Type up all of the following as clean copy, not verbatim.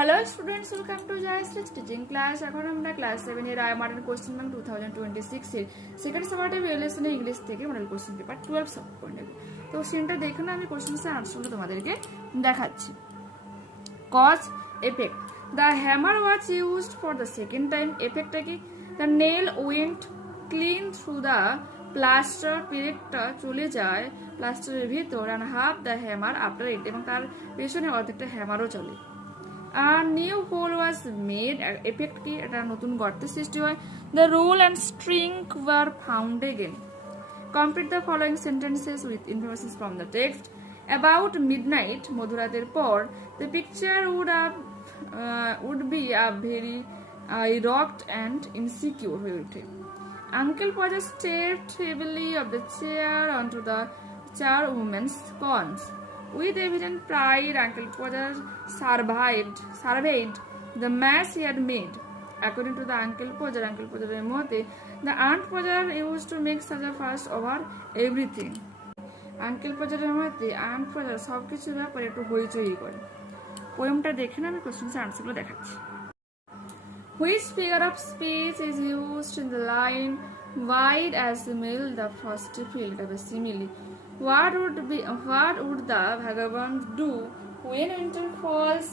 Hello students, welcome to Jayashri teaching class. এখন আমরা class 7 এর মডেল কোশ্চেন ব্যাংক 2026 এর সেকেন্ড পার্টে ভ্যালুয়েশন ইংলিশ থেকে মডেল কোশ্চেন পেপার 12 সলভ করে নেব। তো সিনটা দেখুন, আমি কোশ্চেনের আনসারগুলো তোমাদেরকে দেখাচ্ছি। Cause effect, the hammer was used for the second time. এফেক্টটা কি? the nail went clean through the plaster. পেরেকটা চলে যায় প্লাস্টারের ভিতর, and half the hammer after it, এবং তার পেছনে অর্ধেকটা হ্যামারও চলে। A new hole was made. Effect কি? এটা নতুন গর্তের সৃষ্টি হয়। The roll and string were found again. Complete the following sentences with information from the text. About midnight, মধ্যরাতের পর, the picture would be a very rocked and insecure হয়ে ওঠে। Uncle Potter stared heavily of the chair onto the charwoman's cons. With evident pride, Uncle Potter surveyed the mess he had made. According to the Uncle Potter's মতে, the Aunt Potter used to make such a fuss over everything. Uncle Potter's মতে Aunt Potter সব কিছুর ব্যাপারে একটু হইচই করে। পোয়েমটা দেখে না, আমি কোশ্চেনের আনসারগুলো দেখাচ্ছি। Which figure of speech is used in the line wide as the mill, the frosty field of a simile? What would the vagabond do when winter falls?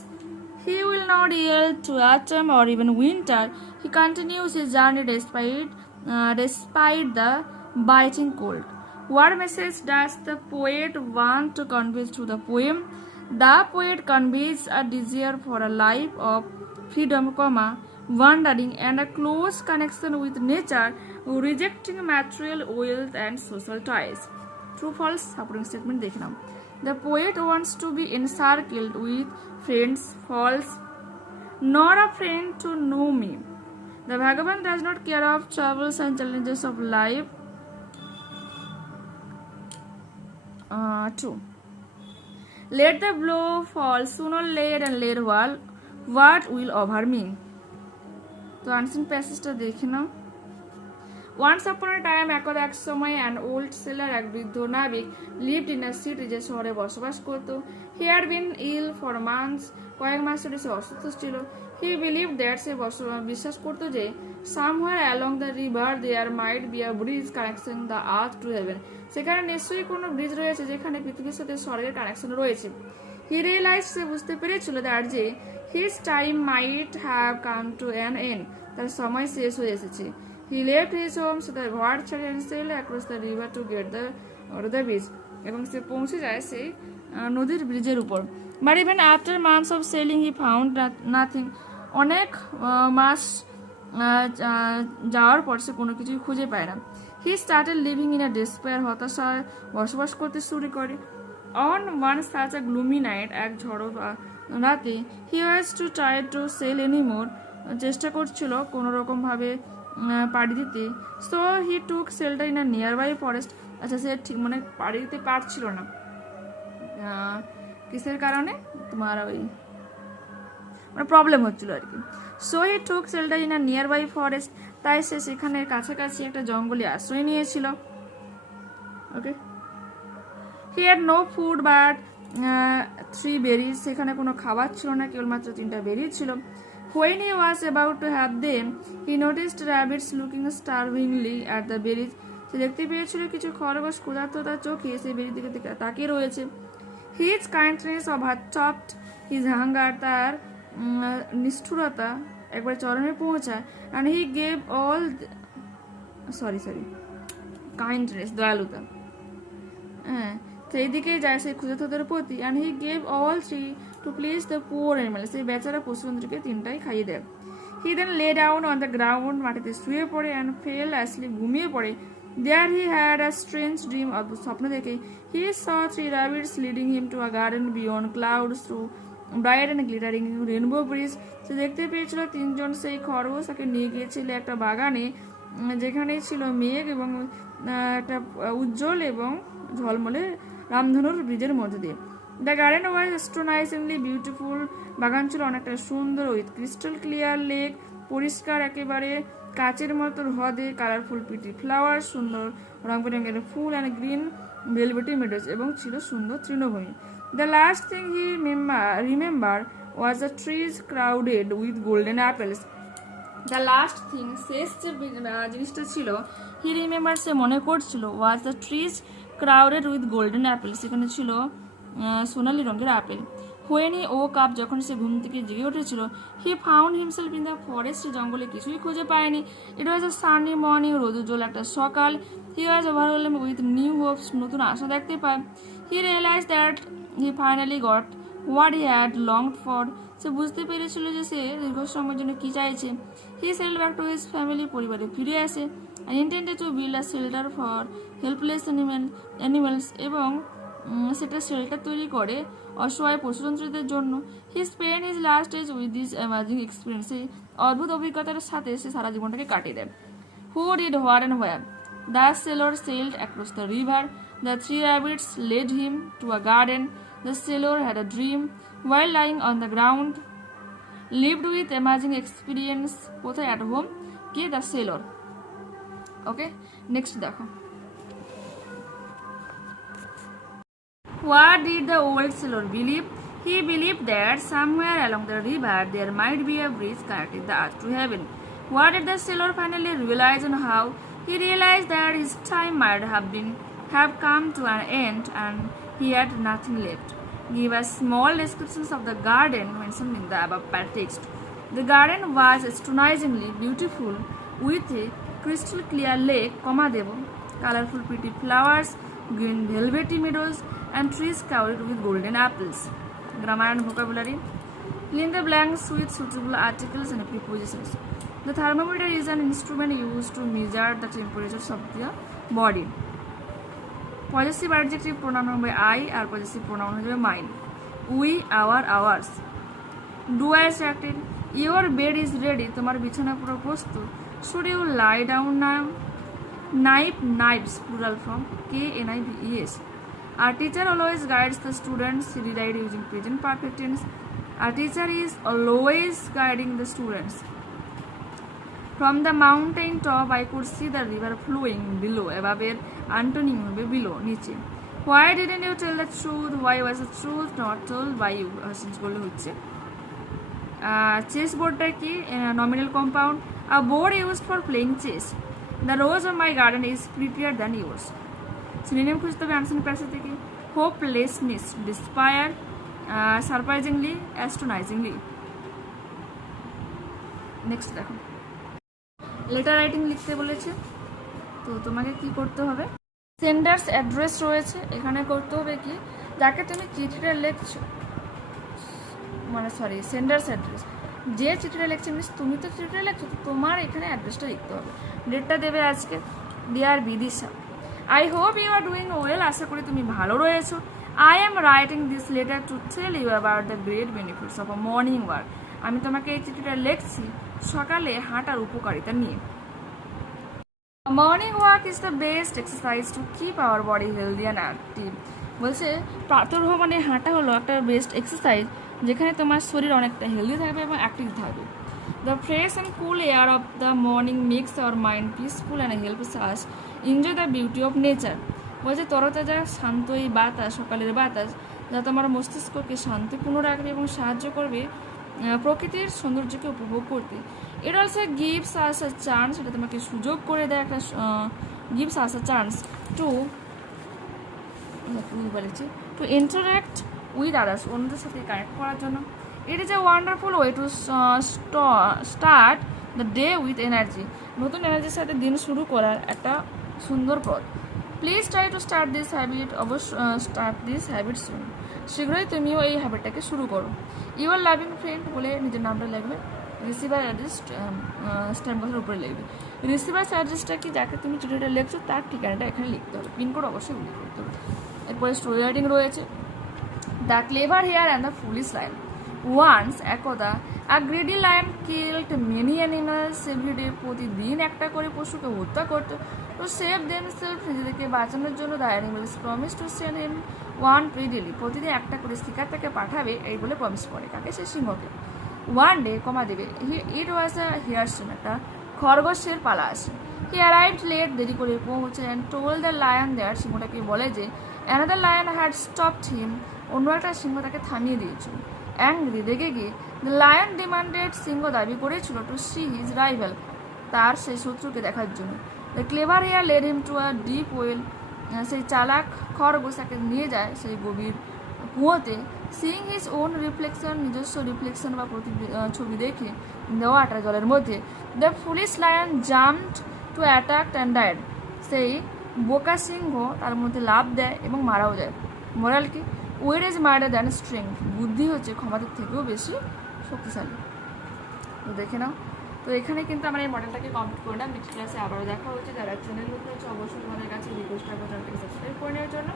He will not yield to autumn or even winter. He continues his journey despite the biting cold. What message does the poet want to convey through the poem? The poet conveys a desire for a life of freedom, wandering, and a close connection with nature, rejecting material wealth and social ties. True false supporting statement দেখে নাও। The poet wants to be encircled with friends. False. Not a friend to know me. The vagabond does not care of troubles and challenges of life. True. Let the blow fall sooner later and later what will over me? তো unseen প্যাসেজটা দেখে নাও। Once upon a time, এক সময় an old sailor, এক বৃদ্ধ নাবিক, lived in a city, যে শহরে বসবাস করত। He had been ill for months. কয়েক মাস ধরে সে অসুস্থ ছিল। He believed that, সে বিশ্বাস করত যে somewhere along the river there might be a bridge connecting the earth to heaven. সেখানে নিশ্চয়ই কোনো ব্রিজ রয়েছে যেখানে পৃথিবীর সাথে স্বর্গের কানেকশন রয়েছে। He realized, সে বুঝতে পেরেছিল that যে his time might have come to an end, তার সময় শেষ হয়ে এসেছে। He left his home so that what and sailed across the river to get the beach. এবং সে পৌঁছে যায় সেই নদীর ব্রিজের উপর। But even after months of sailing, he found nothing. অনেক মাস যাওয়ার পর সে কোনো কিছুই খুঁজে পায় না। He started living in a despair. হতাশায় বসবাস করতে শুরু করে। On one such a gloomy night, এক ঝড়ো রাতে, he was to try to sail anymore. চেষ্টা করছিল কোনো রকম ভাবে পাড়ি দিতে। So he took shelter in a nearby forest. আচ্ছা, সে ঠিক মানে পাড়ি দিতে পারছিল না, কিসের কারণে? তোমার ওই মানে প্রবলেম হচ্ছিল আর কি। So he took shelter in a nearby forest, তাই সে সেখানে কাছাকাছি একটা জঙ্গলে আশ্রয় নিয়েছিল। Okay. He had no food but 3 berries. সেখানে কোনো খাবার ছিল না, কেবলমাত্র 3টা বেরি ছিল। When he was about to have them, he noticed rabbits looking starvingly at the berries. সে দেখতে পেয়েছিল কিছু খরগোশ ক্ষুধার্ততার চোখে সেই বেরির দিকে তাকিয়ে রয়েছে। His kindness overtopped his hunger. তার নিষ্ঠুরতা একবার চরমে পৌঁছায়। And he gave all kindness, দয়ালুতা, হ্যাঁ, সেই দিকে যায় সেই ক্ষুধার্ততার প্রতি। And he gave all 3 to please the poor animals. সেই বেচারা পশুবন্ধুকে 3টাই খাইয়ে দেয়। He then lay down on the ground, মাটিতে শুয়ে পড়ে, and fell asleep, ঘুমিয়ে পড়ে। There he had a strange dream. অদ্ভুত স্বপ্ন দেখে he saw 3 rabbits leading him to a garden beyond clouds through bright and glittering rainbow bridge. সে দেখতে পেয়েছিল 3জন সেই খরগোশ তাকে নিয়ে গিয়েছিল একটা বাগানে, যেখানে ছিল মেঘ এবং একটা উজ্জ্বল এবং ঝলমলে রামধনুর ব্রিজের মধ্যে দিয়ে। The garden was astonishingly beautiful. বাগান ছিল অনেকটা সুন্দর, উইথ ক্রিস্টাল ক্লিয়ার লেক, পরিষ্কার একেবারে কাচের মতো হ্রদে, কালারফুল পিটি ফ্লাওয়ার, সুন্দর রং বেরঙের ফুল, অ্যান্ড গ্রিন ভেলভেটি মেডোজ, এবং ছিল সুন্দর তৃণভূমি। The last thing he remember was the trees crowded with golden apples. The last thing শেষ যে জিনিসটা ছিল he remembers সে মনে করছিল was the trees crowded with golden apples, সেখানে ছিল সোনালি রঙের apple. when he woke up যখন সে ঘুম থেকে জেগে উঠেছিল he found himself in the forest, জঙ্গলে কিছুই খুঁজে পায়নি। it was a sunny morning, রোদুজ্জ্বল একটা সকাল। he was overwhelmed with new hopes, নতুন আশা দেখতে পায়। he realized that he finally got what he had longed for, সে বুঝতে পেরেছিল যে সে দীর্ঘ সময়ের জন্য কি চাইছে। he settled back to his family, পরিবারে ফিরে আসে and intended to build a shelter for helpless animals, এবং সেটা শেল্টার তৈরি করে অসহায় পশুজন্তুদের জন্য। he spent his last days with this amazing experience, এই অদ্ভুত অভিজ্ঞতার সাথে সে সারা জীবনটাকে কাটিয়ে দেয়। who did what and where? the sailor sailed across the river, the 3 rabbits led him to a garden, the sailor had a dream while lying on the ground, lived with amazing experience, কোথায় at home, K the sailor। Okay, next দেখো। What did the old sailor believe? He believed that somewhere along the river there might be a bridge connecting the earth to heaven. What did the sailor finally realize and how? He realized that his time might have come to an end and he had nothing left. Give a small descriptions of the garden mentioned in the above text. The garden was astonishingly beautiful with a crystal clear lake, colorful pretty flowers, green velvety meadows, and trees covered with golden apples. Grammar and vocabulary. Fill in the blanks with suitable articles and prepositions. The thermometer is an instrument used to measure the temperatures of the body. Possessive adjective pronoun হবে I, R possessive pronoun হবে mine. We, our, ours. Do as acted. Your bed is ready, তোমার বিছানা পুরো প্রস্তুত। Should you lie down now? Knife, knives, plural form, K-N-I-V-E-S. Our teacher always guides the students, rewrite using present perfect tense. Our teacher is always guiding the students. From the mountain top I could see the river flowing below. Above এর antonym হবে below, নিচে। Why didn't you tell the truth? Why was the truth not told by you? Change করলে হচ্ছে। Chess বোর্ডটা কি? nominal compound. A board used for playing chess. The rose of my garden is prettier than yours. Synonym খুঁজতে হবে answer passage থেকে। hopelessness, despair, surprisingly, astonishingly. Next দেখো, letter writing লিখতে বলেছে, তো তোমাকে কি করতে হবে? সেন্ডার্স অ্যাড্রেস রয়েছে, এখানে করতে হবে কি, যাকে তুমি চিঠিটা লিখছো, সেন্ডার্স অ্যাড্রেস, যে চিঠিটা লিখছে মিনস তুমি তো চিঠিটা লিখছো, তো তোমার এখানে অ্যাড্রেসটা লিখতে হবে। ডেটটা দেবে আজকে। Dear Bidisha, I hope you are doing well, আশা করি তুমি ভালো রয়েছো। I am writing this letter to tell you about the great benefits of a morning walk. আমি তোমাকে এই চিঠিটা লিখছি সকালে হাঁটার উপকারিতা নিয়ে। Morning walk is the best exercise to keep our body healthy and active. বলছে প্রাতঃভ্রমণে হাঁটা হলো একটা বেস্ট এক্সারসাইজ, যেখানে তোমার শরীর অনেকটা হেলদি থাকবে এবং অ্যাক্টিভ থাকবে। The fresh and cool air of the morning makes our mind peaceful and helps us enjoy the beauty of nature. বলছে তরতাজা শান্ত এই বাতাস, সকালের বাতাস, যা তোমার মস্তিষ্ককে শান্তিপূর্ণ রাখবে এবং সাহায্য করবে প্রকৃতির সৌন্দর্যকে উপভোগ করতে। It also gives us a chance, এটা তোমাকে সুযোগ করে দেয় একটা, gives us a chance to বলেছি টু ইন্টারাক্ট উইথ আদার্স, অন্যদের সাথে কানেক্ট করার জন্য। It is a wonderful way to start the day with energy, নতুন এনার্জির সাথে দিন শুরু করার একটা সুন্দর পথ। Please try to start this habit, start this habit soon, শীঘ্রই তুমিও এই হ্যাবিটটাকে শুরু করো। ইউর লাভিং ফ্রেন্ড বলে নিজের নামটা লিখবে, রিসিভার অ্যাড্রেস স্ট্যাম্প কথার উপরে লিখবে। রিসিভার অ্যাড্রেসটা কি, যাকে তুমি চিঠিটা লিখছো তার ঠিকানাটা এখানে লিখতে হবে, পিনকোড অবশ্যই উল্লেখ করতে হবে। এরপরে স্টোরি রাইটিং রয়েছে। The clever hare and the foolish lion. Once, একদা, a greedy lion killed many animals everyday, প্রতিদিন একটা করে পশুকে হত্যা করতো। টু সেভ দেমসেলফ, নিজেদেরকে বাঁচানোর জন্য the animals promise to send him one prey daily, প্রতিদিন একটা করে শিকার তাকে পাঠাবে এই বলে প্রমিস করে, কাকে, সে সিংহকে। ওয়ান ডে, দেবে, ইট ওয়াজ আ হিয়ার সোন, একটা খরগোশের পালা আসে। হি অ্যারাইভড লেট, দেরি করে পৌঁছে, অ্যান্ড টোল্ড দ্য লায়ন দেয়ার, সিংহটাকে বলে যে অ্যানাদার লায়ন হ্যাড স্টপড হিম, অন্য একটা সিংহ তাকে থামিয়ে দিয়েছিল। অ্যাংরি, রেগে গিয়ে, দ্য লায়ন ডিমান্ডেড, সিংহ দাবি করেছিল, টু সি হিজ রাইভাল, তার সেই শত্রুকে দেখার জন্য। The clever hare led him to a deep well, সেই চালাক খরগোশ তাকে নিয়ে যায় সেই গভীর কুয়োতে। সিইং হিজ ওন রিফ্লেকশন, নিজস্ব রিফ্লেকশন বা ছবি দেখে, ইন দ্য ওয়াটার, জলের মধ্যে। The foolish lion jumped to attack and died, সেই বোকা সিংহ তার মধ্যে লাফ দেয় এবং মারাও যায়। মোরাল কি? ওয়ের ইজ মার্ডার দ্যান স্ট্রেংথ, বুদ্ধি হচ্ছে ক্ষমতার থেকেও বেশি শক্তিশালী। তো দেখে নাও। তো এখানে কিন্তু আমরা এই মডেলটাকে কমপ্লিট করলাম। নেক্সট ক্লাসে আবারও দেখা হচ্ছে। যারা চ্যানেল নতুন হচ্ছে অবশ্যই তোমাদের কাছে রিকোয়েস্ট রাখবো চ্যানেলটাকে সাবস্ক্রাইব করে নেওয়ার জন্য,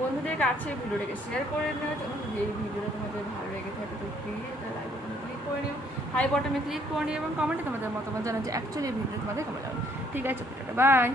বন্ধুদের কাছে ভিডিওটাকে শেয়ার করে নেওয়ার জন্য। যদি এই ভিডিওটা তোমাদের ভালো লেগে থাকে তো প্লিজ একটা লাইক বাটনে ক্লিক করে নিও, হাই বাটনে ক্লিক করে নিও এবং কমেন্টে তোমাদের মতামত জানাও যে অ্যাকচুয়ালি এই ভিডিও তোমাদের কেমন লাগবে। ঠিক আছে, বাই।